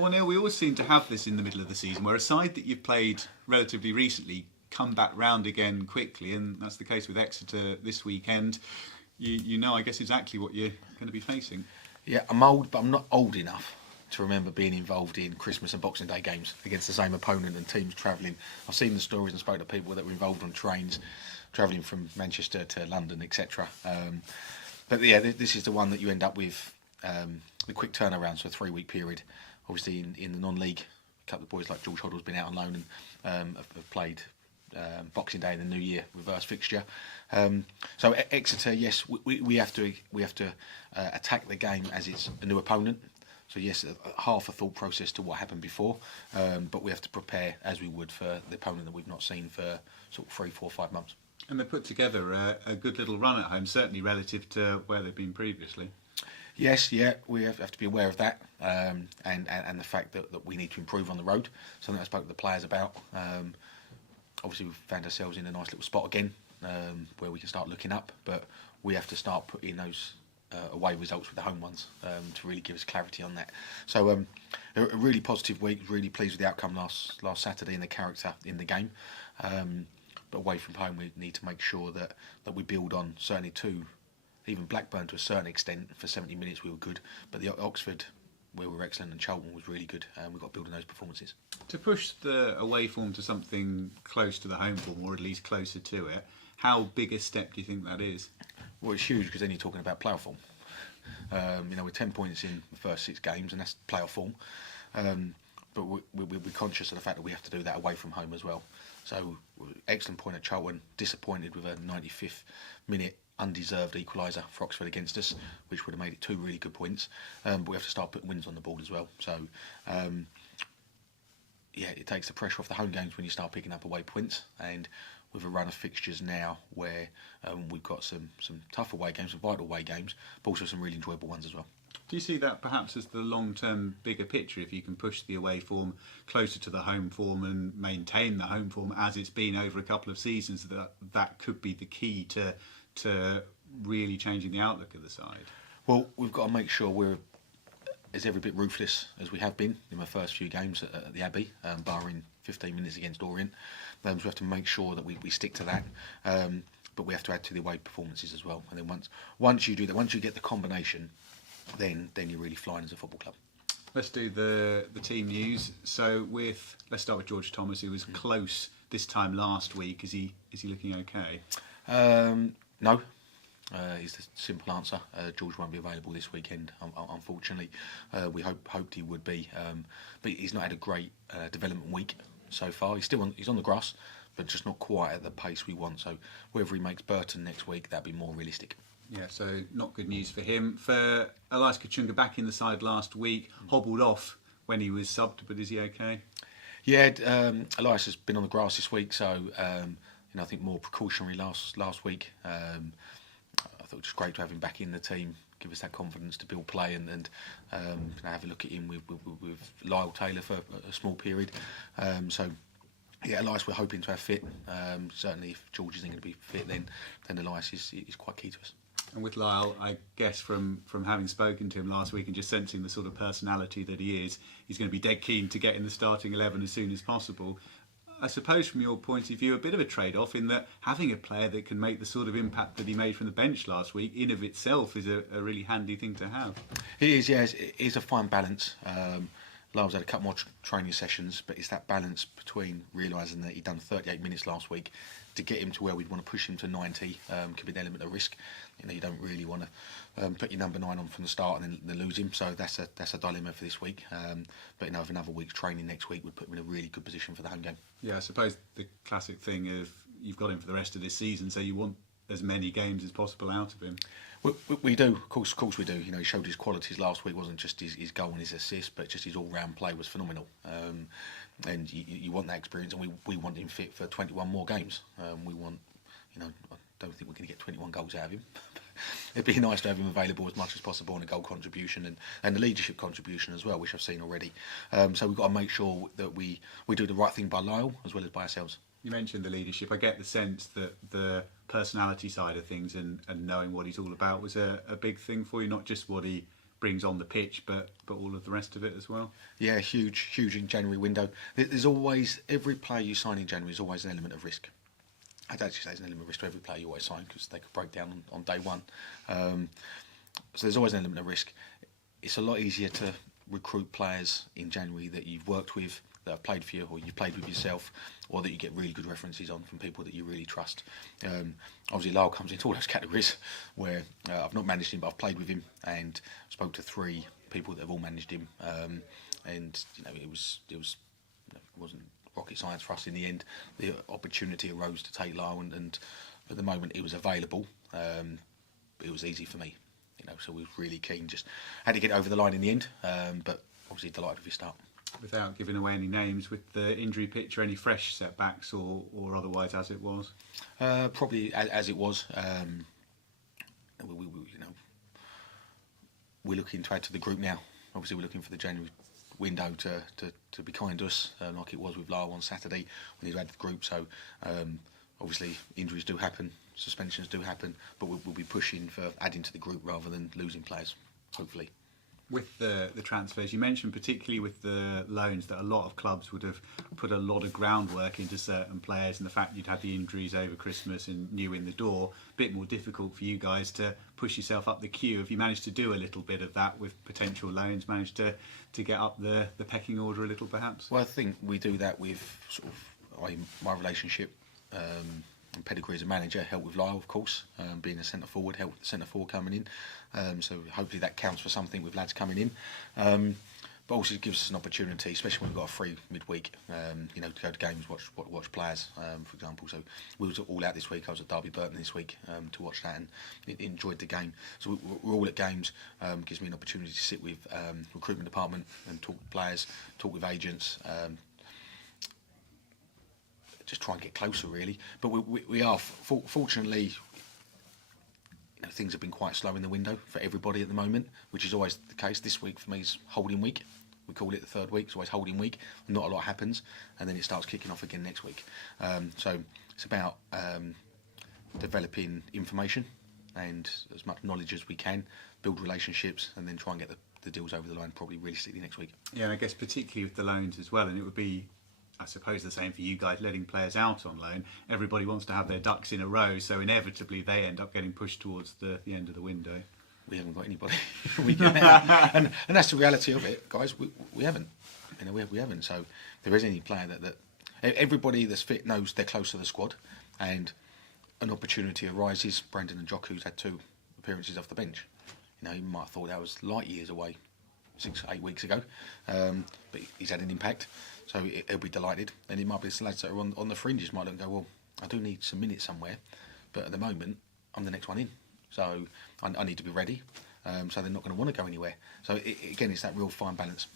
Well, Neil, we always seem to have this in the middle of the season, where a side that you've played relatively recently come back round again quickly, and that's the case with Exeter this weekend. You know, I guess, exactly what you're going to be facing. Yeah, I'm old, but I'm not old enough to remember being involved in Christmas and Boxing Day games against the same opponent and teams travelling. I've seen the stories and spoke to people that were involved on trains, travelling from Manchester to London, etc. But yeah, this is the one that you end up with the quick turnaround, so a 3-week period. Obviously, in the non-league, a couple of boys like George Hoddle's been out on loan and have played Boxing Day and the New Year reverse fixture. So Exeter, yes, we have to attack the game as it's a new opponent. So yes, half a thought process to what happened before, but we have to prepare as we would for the opponent that we've not seen for sort of 3, 4, 5 months. And they put together a good little run at home, certainly relative to where they've been previously. Yes, yeah, we have to be aware of that, and the fact that we need to improve on the road. Something I spoke to the players about. Obviously, we've found ourselves in a nice little spot again, where we can start looking up, but we have to start putting those away results with the home ones to really give us clarity on that. So a really positive week, really pleased with the outcome last Saturday and the character in the game. But away from home, we need to make sure that we build on certainly even Blackburn to a certain extent. For 70 minutes we were good, but the Oxford, where we were excellent, and Charlton was really good, and we've got to build on those performances. To push the away form to something close to the home form, or at least closer to it, how big a step do you think that is? Well, it's huge, because then you're talking about playoff form. We're 10 points in the first 6 games, and that's playoff form. But we're conscious of the fact that we have to do that away from home as well. So, excellent point at Charlton, disappointed with a 95th minute undeserved equaliser for Oxford against us, which would have made it 2 really good points. But we have to start putting wins on the board as well. So, it takes the pressure off the home games when you start picking up away points. And with a run of fixtures now where we've got some tough away games, some vital away games, but also some really enjoyable ones as well. Do you see that perhaps as the long-term bigger picture, if you can push the away form closer to the home form and maintain the home form as it's been over a couple of seasons, that could be the key to really changing the outlook of the side? Well, we've got to make sure we're as every bit ruthless as we have been in the first few games at the Abbey, barring 15 minutes against Orient. So we have to make sure that we stick to that, but we have to add to the away performances as well. And then once you do that, once you get the combination, then you're really flying as a football club. Let's do the team news. So let's start with George Thomas, who was close this time last week. Is he looking okay? No. Is the simple answer. George won't be available this weekend, unfortunately. We hoped he would be, but he's not had a great development week so far. He's on the grass, but just not quite at the pace we want. So whether he makes Burton next week, that'd be more realistic. Yeah, so not good news for him. For Elias Kachunga, back in the side last week, hobbled off when he was subbed, but is he okay? Yeah, Elias has been on the grass this week, so I think more precautionary last week. I thought it was great to have him back in the team, give us that confidence to build play and have a look at him with Lyle Taylor for a small period. Elias we're hoping to have fit. Certainly if George isn't going to be fit, then Elias is quite key to us. And with Lyle, I guess from having spoken to him last week and just sensing the sort of personality that he is, he's going to be dead keen to get in the starting 11 as soon as possible. I suppose from your point of view, a bit of a trade-off in that having a player that can make the sort of impact that he made from the bench last week in of itself is a really handy thing to have. It is, yes. It is a fine balance. Lyle's had a couple more training sessions, but it's that balance between realising that he'd done 38 minutes last week. To get him to where we'd want to push him to 90 could be an element of risk. You don't really want to put your number 9 on from the start and then lose him. So that's a dilemma for this week. But with another week's training next week would put him in a really good position for the home game. Yeah, I suppose the classic thing of you've got him for the rest of this season, so you want as many games as possible out of him. We do, of course we do. He showed his qualities last week. It wasn't just his goal and his assist, but just his all-round play was phenomenal. And you want that experience, and we want him fit for 21 more games. We want, I don't think we're going to get 21 goals out of him. It'd be nice to have him available as much as possible on a goal contribution and the leadership contribution as well, which I've seen already. So we've got to make sure that we do the right thing by Lyle as well as by ourselves. You mentioned the leadership. I get the sense that the personality side of things and knowing what he's all about was a big thing for you, not just what he brings on the pitch, but all of the rest of it as well. Yeah, huge in January window. There's always, every player you sign in January is always an element of risk. I'd actually say there's an element of risk to every player you always sign because they could break down on day one. So there's always an element of risk. It's a lot easier to recruit players in January that you've worked with, that have played for you, or you've played with yourself, or that you get really good references on from people that you really trust. Obviously, Lyle comes into all those categories where I've not managed him, but I've played with him and spoke to 3 people that have all managed him, and it wasn't rocket science for us in the end. The opportunity arose to take Lyle, and at the moment it was available. It was easy for me, so we were really keen. Just had to get it over the line in the end, but obviously delighted with his start. Without giving away any names, with the injury picture, any fresh setbacks or otherwise as it was? Probably as it was. We're looking to add to the group now. Obviously, we're looking for the January window to be kind to us, like it was with Lyle on Saturday when he added the group. So obviously injuries do happen, suspensions do happen, but we'll be pushing for adding to the group rather than losing players, hopefully. With the transfers, you mentioned particularly with the loans that a lot of clubs would have put a lot of groundwork into certain players, and the fact you'd had the injuries over Christmas and new in the door, a bit more difficult for you guys to push yourself up the queue. Have you managed to do a little bit of that with potential loans, managed to get up the pecking order a little perhaps? Well, I think we do that with sort of my relationship and pedigree as a manager, helped with Lyle, of course, being a centre forward, helped with the centre forward coming in. So hopefully that counts for something with lads coming in. But also it gives us an opportunity, especially when we've got a free midweek, to go to games, watch players, for example. So we were all out this week. I was at Derby Burton this week to watch that and enjoyed the game. So we're all at games. Gives me an opportunity to sit with recruitment department and talk with players, talk with agents. Just try and get closer, really. But we are, fortunately, things have been quite slow in the window for everybody at the moment, which is always the case. This week for me is holding week. We call it the third week. It's always holding week. Not a lot happens, and then it starts kicking off again next week. So it's about developing information and as much knowledge as we can, build relationships, and then try and get the deals over the line probably realistically next week. Yeah, and I guess particularly with the loans as well, and it would be, I suppose, the same for you guys letting players out on loan. Everybody wants to have their ducks in a row, so inevitably they end up getting pushed towards the end of the window. We haven't got anybody. and that's the reality of it, guys. We haven't. We haven't. So if there is any player that everybody that's fit knows they're close to the squad, and an opportunity arises. Brandon and Jock, who's had 2 appearances off the bench, you might have thought that was light years away 6-8 weeks ago, but he's had an impact. So he'll be delighted. And it might be some lads that are on the fringes might look and go, well, I do need some minutes somewhere, but at the moment I'm the next one in, so I need to be ready. So they're not going to want to go anywhere. So again, it's that real fine balance.